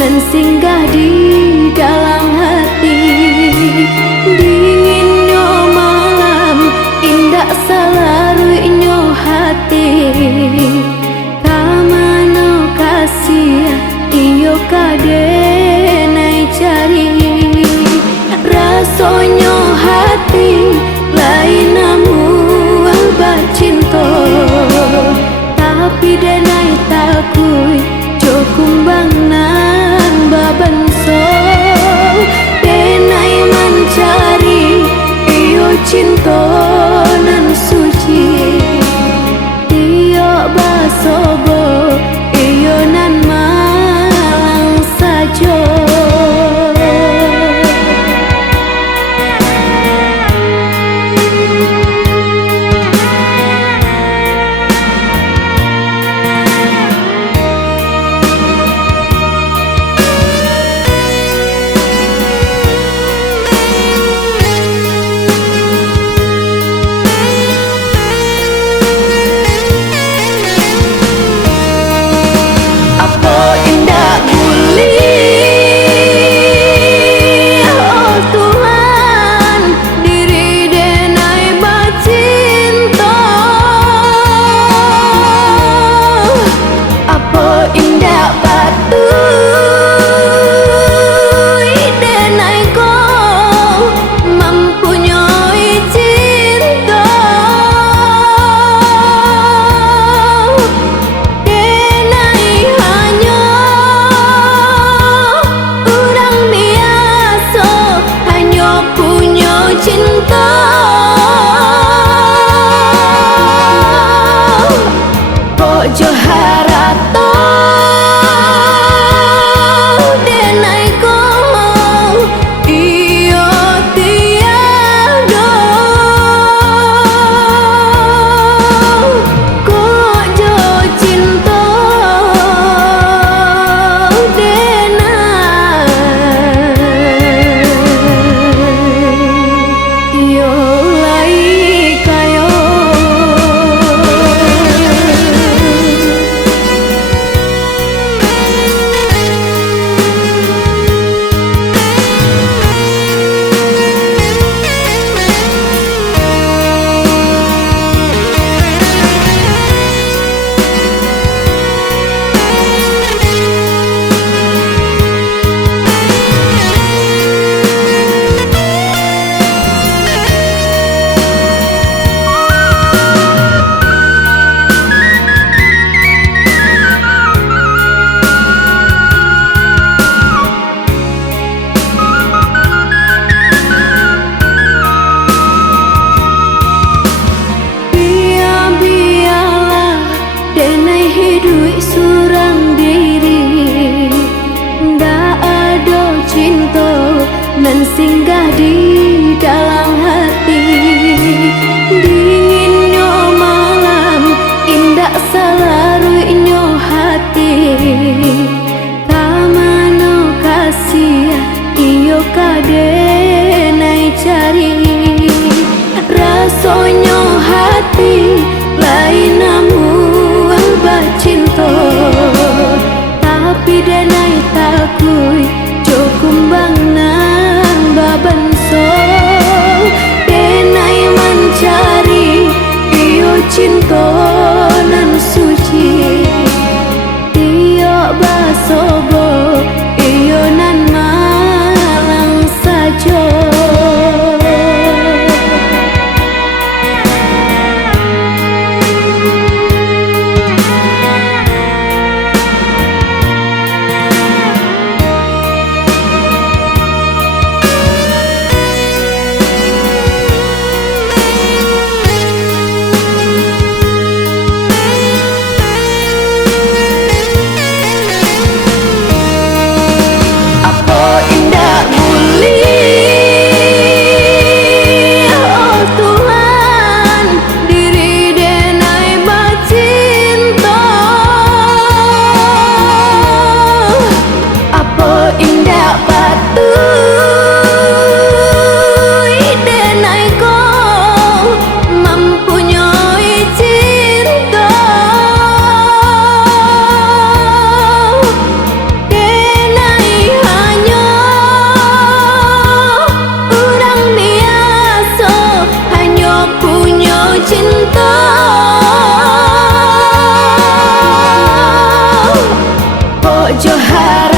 nan singgah di dalam hati. Dinginnya malam, indah salarunya hati. Kamano kasih iyo kadenai cari. Rasonyo hati lain namu alba cinta. Tapi denai takui jokumbang nan babanso. Denai mencari iyo cinta nan suci. Iyo basobo iyo nan malang sajo. Nan singgah di dalam hati. Dinginnya malam, indah salarunya hati. Kamano kasih iyo kadenai cari. Rasonyo hati lain namu alba cinta. Tapi denai takui jokumbang nan babanso. Denai mencari iyo cinta nan suci. Iyo basobo iyo nan malang sajo. Ojo harap